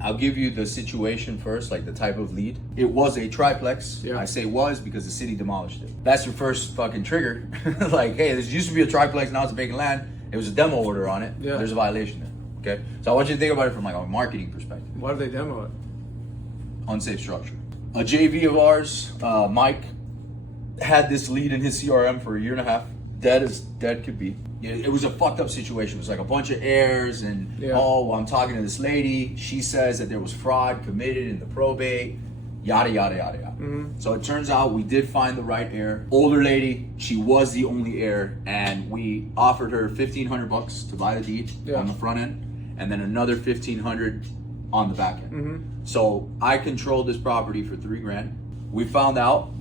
I'll give you the situation first, like the type of lead. It was a triplex. Yeah. I say was because the city demolished it. That's your first fucking trigger. Like, hey, this used to be a triplex, now it's a vacant land. It was a demo order on it. Yeah. There's a violation there. Okay? So I want you to think about it from like a marketing perspective. Why did they demo it? Unsafe structure. A JV of ours, Mike, had this lead in his CRM for 1.5 years. Dead as dead could be. It was a fucked up situation. It was like a bunch of heirs and, well, I'm talking to this lady. She says that there was fraud committed in the probate, yada, yada, yada, yada. So it turns out we did find the right heir. Older lady, she was the only heir, and we offered her $1,500 to buy the deed on the front end, and then another $1,500 on the back end. So I controlled this property for $3,000. We found out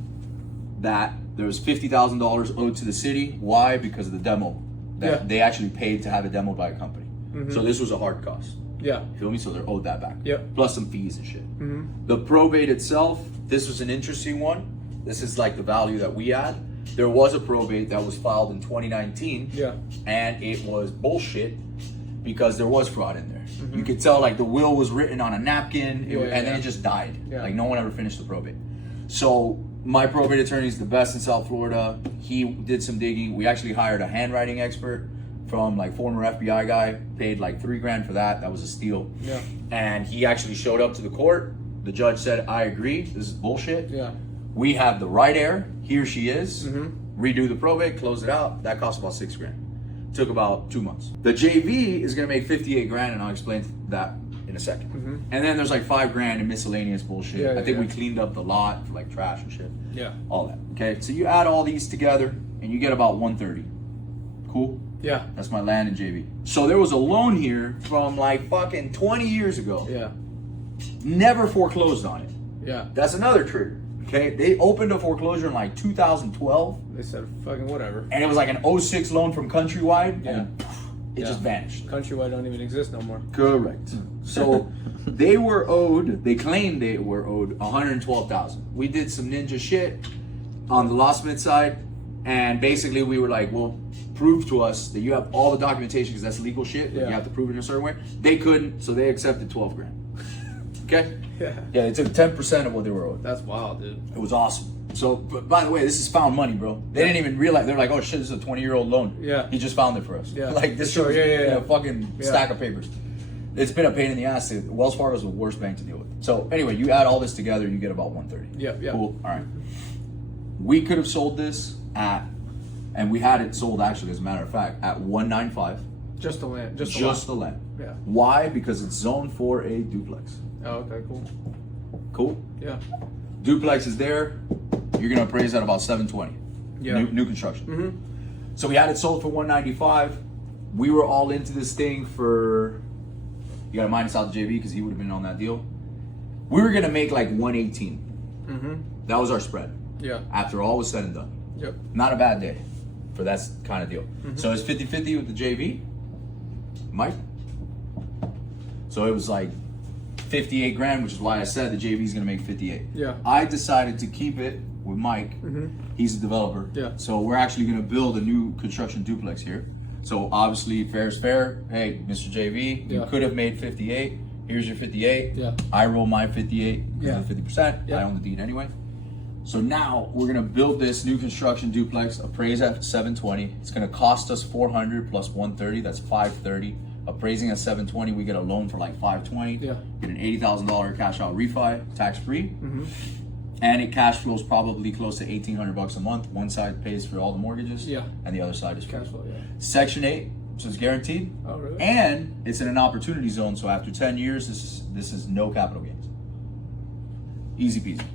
that there was $50,000 owed to the city. Why? Because of the demo. That they actually paid to have it demoed by a company. So this was a hard cost. Yeah. Feel me? So they're owed that back. Yep. Plus some fees and shit. The probate itself, this was an interesting one. This is like the value that we add. There was a probate that was filed in 2019. Yeah. And it was bullshit because there was fraud in there. You could tell like the will was written on a napkin and then it just died. Like no one ever finished the probate. So my probate attorney is the best in South Florida. He did some digging. We actually hired a handwriting expert from like former FBI guy, paid like $3,000 for that. That was a steal. Yeah. And he actually showed up to the court. The judge said, I agree, this is bullshit. Yeah. We have the right heir, he or she is. Redo the probate, close it out. That cost about $6,000. Took about 2 months. The JV is gonna make $58,000, and I'll explain that in a second. And then there's like $5,000 in miscellaneous bullshit. I think we cleaned up the lot for like trash and shit. Yeah. All that. Okay. So you add all these together and you get about 130. Cool? Yeah. That's my land and JV. So there was a loan here from like fucking 20 years ago. Yeah. Never foreclosed on it. Yeah. That's another trigger. Okay. They opened a foreclosure in like 2012. They said fucking whatever. And it was like an 06 loan from Countrywide. Yeah. And it just vanished. Countrywide don't even exist no more. Correct. So they were owed, they claimed they were owed $112,000. We did some ninja shit on the locksmith side, and basically we were like, well, prove to us that you have all the documentation, because that's legal shit. You have to prove it in a certain way. They couldn't, so they accepted $12,000. Okay? Yeah. Yeah, they took 10% of what they were owed. That's wild, dude. It was awesome. So, but by the way, this is found money, bro. They didn't even realize. They're like, oh shit, this is a 20-year-old loan. Yeah. He just found it for us. Yeah. Like this Sure, was yeah. a fucking stack of papers. It's been a pain in the ass. Wells Fargo is the worst bank to deal with. So anyway, you add all this together, you get about 130. Yeah. Cool. All right. We could have sold this at, and we had it sold actually, as a matter of fact, at 195. Just the land. Just the land. Yeah. Why? Because it's zoned for a duplex. Oh, okay, cool. Cool. Yeah. Duplex is there. You're gonna appraise at about 720. Yeah. New construction. So we had it sold for 195. We were all into this thing for, you gotta minus out the JV because he would have been on that deal. We were gonna make like 118. That was our spread. Yeah. After all was said and done. Yep. Not a bad day for that kind of deal. So it's 50-50 with the JV, Mike. So it was like $58,000, which is why I said the JV is gonna make 58. Yeah. I decided to keep it with Mike. He's a developer. Yeah. So we're actually gonna build a new construction duplex here. So obviously fair is fair. Hey, Mr. JV, you could have made 58. Here's your 58. Yeah. I roll my 58. Yeah. 50%. Yeah. I own the deed anyway. So now we're gonna build this new construction duplex, appraise at 720. It's gonna cost us 400 plus 130. That's 530. Appraising at 720, we get a loan for like 520. Yeah. Get an $80,000 cash out refi, tax free. And it cash flows probably close to $1,800 a month. One side pays for all the mortgages. Yeah. And the other side is free. Cash flow, yeah. Section 8, so it's guaranteed. Oh, really? And it's in an opportunity zone. So after 10 years, this is no capital gains. Easy peasy.